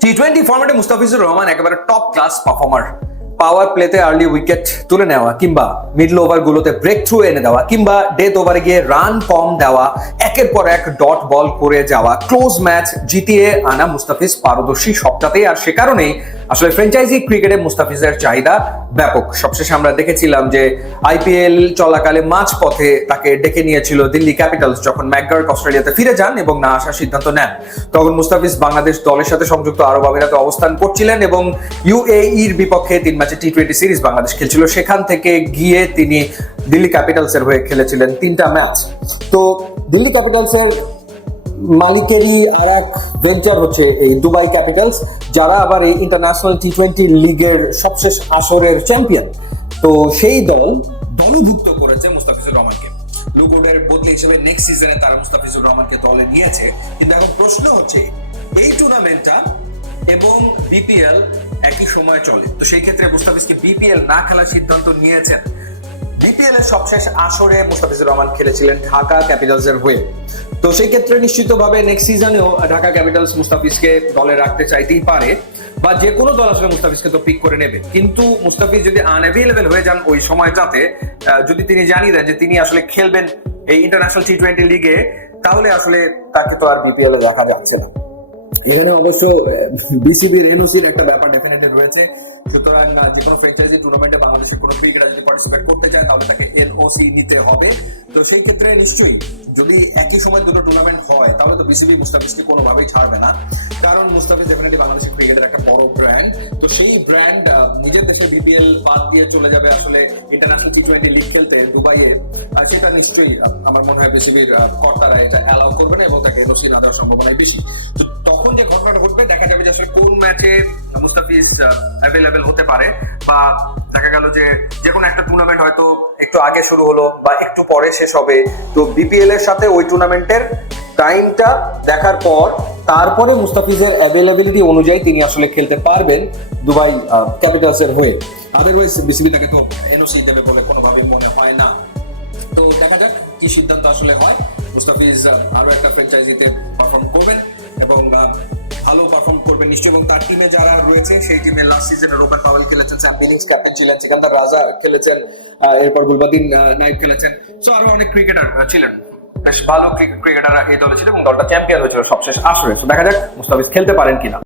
টি-20 ফরম্যাটে মুস্তাফিজুর রহমান একেবারে top class performer. পাওয়ার প্লেতে আর্লি উইকেট তুলে নেওয়া কিংবা মিডল ওভার গুলোতে ব্রেক থ্রু এনে দেওয়া কিংবা ডেথ ওভারে গিয়ে রান কম দেওয়া, একের পর এক ডট বল করে যাওয়া, ক্লোজ ম্যাচ জিতিয়ে আনা মুস্তাফিজ পারদর্শী সবটাতেই। আর সে কারণেই আসলে ফ্র্যাঞ্চাইজি ক্রিকেটে মুস্তাফিজের চাহিদা ব্যাপক। সবশেষে আমরা দেখেছিলাম যে আইপিএল চলাকালে মাঝপথে তাকে ডেকে নিয়েছিল দিল্লি ক্যাপিটালস যখন ম্যাকগার্ক অস্ট্রেলিয়াতে ফিরে যান এবং না আসার সিদ্ধান্ত নেন। তখন মুস্তাফিজ বাংলাদেশ দলের সাথে সংযুক্ত আরব আমিরাতে অবস্থান করছিলেন এবং ইউএইর বিপক্ষে 3 ম্যাচে টি-20 সিরিজ বাংলাদেশ খেলছিল। সেখান থেকে গিয়ে তিনি দিল্লি ক্যাপিটালসের হয়ে খেলেছিলেন 3টা ম্যাচ। তো দিল্লি ক্যাপিটালসের মালিকেরই আর এক ভেঞ্চার হচ্ছে এই দুবাই ক্যাপিটালস, যারা আবার এই ইন্টারন্যাশনাল টি-20 লিগের সবশেষ আসরের চ্যাম্পিয়ন। তো সেই দল দলভুক্ত করেছে মুস্তাফিজুর রহমানকে। লুকোডের বদলি হিসেবে নেক্সট সিজনে তারা মুস্তাফিজুর রহমানকে দলে নিয়েছে। কিন্তু এখন প্রশ্ন হচ্ছে এই টুর্নামেন্টটা এবং বিপিএল একই সময় চলে, তো সেই ক্ষেত্রে মুস্তাফিজকে বিপিএল না খেলার সিদ্ধান্ত নিয়েছেন। বিপিএল এর সবশেষ আসরে মুস্তাফিজুর রহমান খেলেছিলেন ঢাকা ক্যাপিটালস এর হয়ে। তো সেই ক্ষেত্রে নিশ্চিতভাবে নেক্সট সিজনেও ঢাকা ক্যাপিটালস মুস্তাফিজকে দলে রাখতে চাইতেই পারে, বা যে কোনো দল আসলে মুস্তাফিজকে তো পিক করে নেবে। কিন্তু মুস্তাফিজ যদি আনঅ্যাভেলেবল হয়ে যান ওই সময়টাতে, যদি তিনি জানিয়ে দেন যে তিনি আসলে খেলবেন এই ইন্টারন্যাশনাল টি-20 লিগে, তাহলে আসলে তাকে তো আর বিপিএল এ দেখা যাচ্ছে না। এখানে অবশ্য বিসিবির এনওসির একটা ব্যাপার ডেফিনেটলি রয়েছে। সুতরাং যে কোনো ফ্র্যাঞ্চাইজি টুর্নামেন্টে বাংলাদেশের কোনো ক্রিকেটার যদি পার্টিসিপেট করতে চায় তাহলে তাকে এনওসি নিতে হবে। তো সেই ক্ষেত্রে নিশ্চয়ই যদি একই সময় দুটো টুর্নামেন্ট হয় তাহলে তো বিসিবি মুস্তাফিজকে কোনোভাবেই ছাড়বে না, কারণ মুস্তাফিজ ডেফিনেটলি বাংলাদেশের ক্রিকেটের একটা বড় ব্র্যান্ড। তো সেই ব্র্যান্ড নিজের দেশে বিপিএল বাদ দিয়ে চলে যাবে আসলে ইন্টারন্যাশনাল টি-20 লিগ খেলতে দুবাইয়ে, সেটা নিশ্চয়ই আমার মনে হয় বিসিবির কর্তারা এটা অ্যালাউ করবে না এবং তাকে এনওসি না দেওয়ার সম্ভাবনাই বেশি। তো তখন যে ঘটনাটা ঘটবে দেখা যাবে যে আসলে কোন ম্যাচে মুস্তাফিজ অ্যাভেলেবেল হতে পারে, বা দেখা গেল যে কোনো একটা টুর্নামেন্ট হয়তো একটু আগে শুরু হলো বা একটু পরে শেষ হবে। তো বিপিএল এর সাথে ওই টুর্নামেন্টের টাইমটা দেখার পর তারপরে মুস্তাফিজের অ্যাভেলেবিলিটি অনুযায়ী তিনি আসলে খেলতে পারবেন দুবাই ক্যাপিটালস এর হয়ে। আদারওয়াইজ বিসিবি তাকে তো এনওসি দেবে বলে কোনোভাবেই মনে হয় না। তো দেখা যাক কি সিদ্ধান্ত আসলে হয়। মুস্তাফিজ আরো একটা ফ্র্যাঞ্চাইজিতে পারফর্ম করবেন এবং ভালো পারফর্ম করবেন নিশ্চয়ই। এবং তার টিমে যারা রয়েছে সেই টিমে লাস্ট সিজনে রোবেন পাওয়েল খেলেছেন, স্যাম বিনিংস ক্যাপ্টেন ছিলেন, সিকান্দার রাজা খেলেছেন, এরপর গুলবাদিন নাইব খেলেছেন। সো আরো অনেক ক্রিকেটার ছিলেন, বেশ ভালো ক্রিকেটাররা এই দলে ছিল এবং দলটা চ্যাম্পিয়ন হয়েছিল সবশেষ আসরে। দেখা যাক মুস্তাফিজ খেলতে পারেন কিনা।